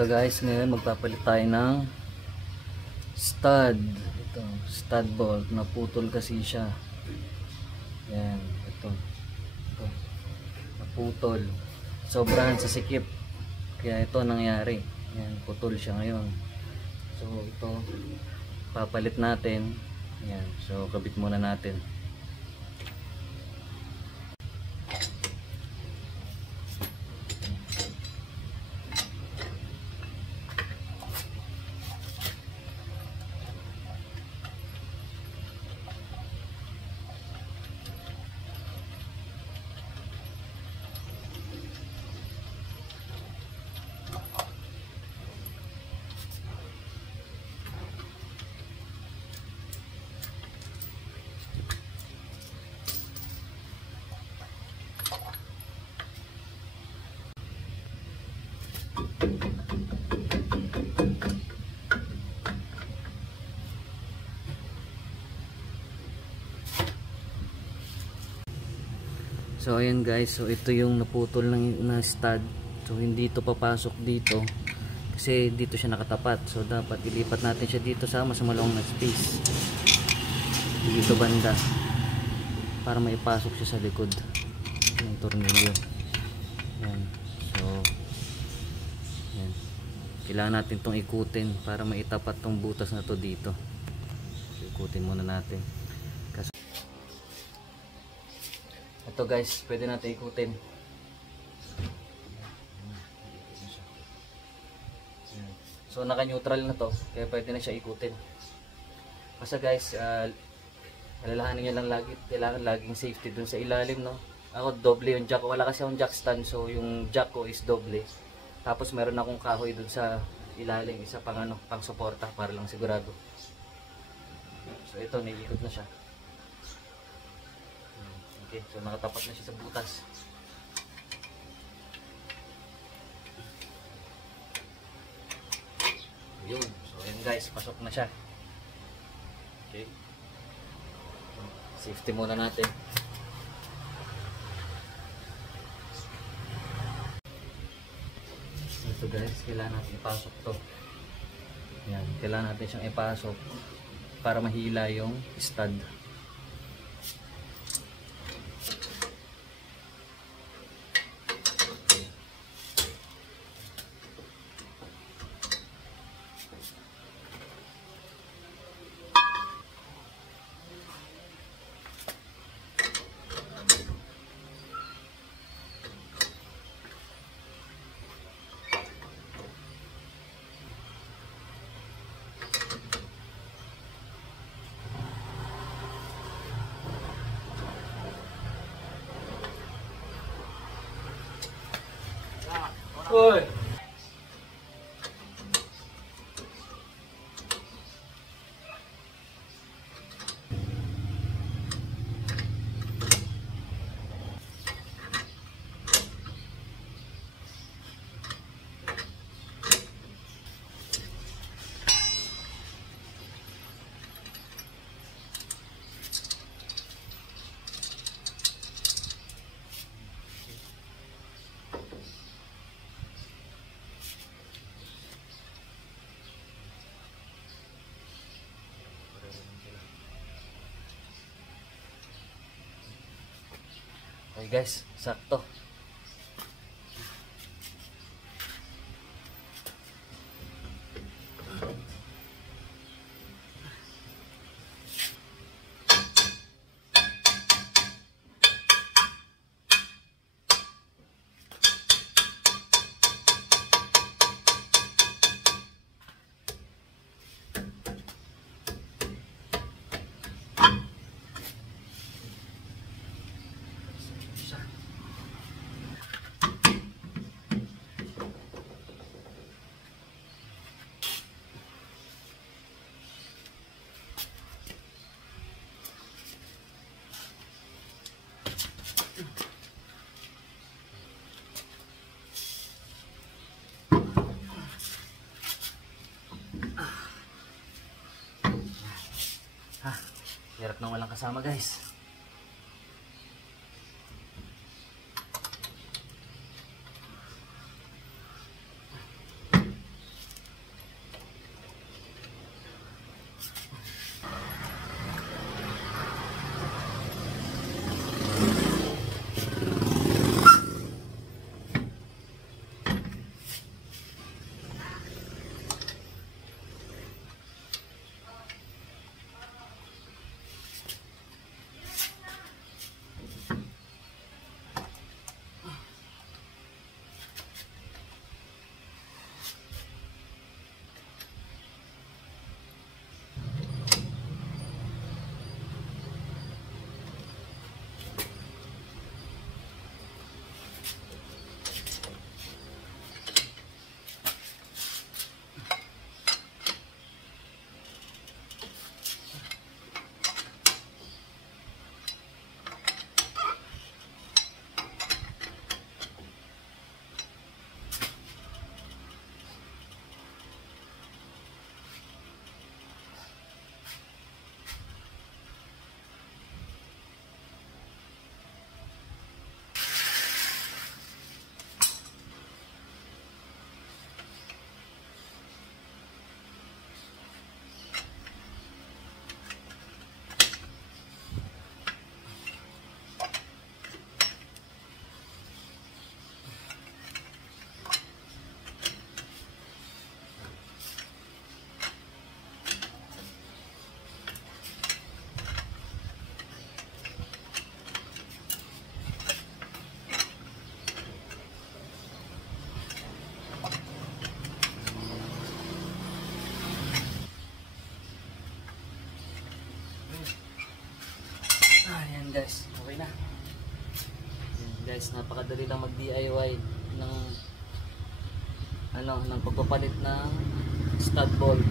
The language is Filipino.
Ito guys, ngayon magpapalit tayo ng stud. Ito, stud bolt. Naputol kasi siya. Yan, ito. Naputol. Sobrahan sa sikip. Kaya ito nangyari. Yan, putol siya ngayon. So ito, papalit natin. Yan, so kabit muna natin. So ayan guys, so ito yung naputol na stud. So hindi ito papasok dito kasi dito siya nakatapat. So dapat ilipat natin siya dito sa malawang na space dito banda para maipasok siya sa likod ng tornilyo. Yan. So yan. Kailangan natin itong ikutin para maitapat tong butas na to dito. So, ikutin muna natin. Ito guys, pwede natin ikutin. So naka-neutral na to, kaya pwede na siya ikutin. Basta guys, alalahanin nyo lang lagi, kailangan laging safety dun sa ilalim, no? Ako doble yung jack, wala kasi akong jack stand, so yung jack ko is doble. Tapos meron akong kahoy dun sa ilalim, isa pang pang suporta para lang sigurado. So ito, naiikot na siya. Okay, so nakatapat na siya sa butas. Ayun, so ayun guys, pasok na siya. Okay. Safety muna natin. Ito guys, kailangan natin ipasok to. Yan, kailangan natin siyang ipasok para mahila yung stud. Oi. Okay guys, sakto. Hirap nang walang kasama guys. guys, napakadali lang mag DIY ng ng pagpapalit ng stud bolt.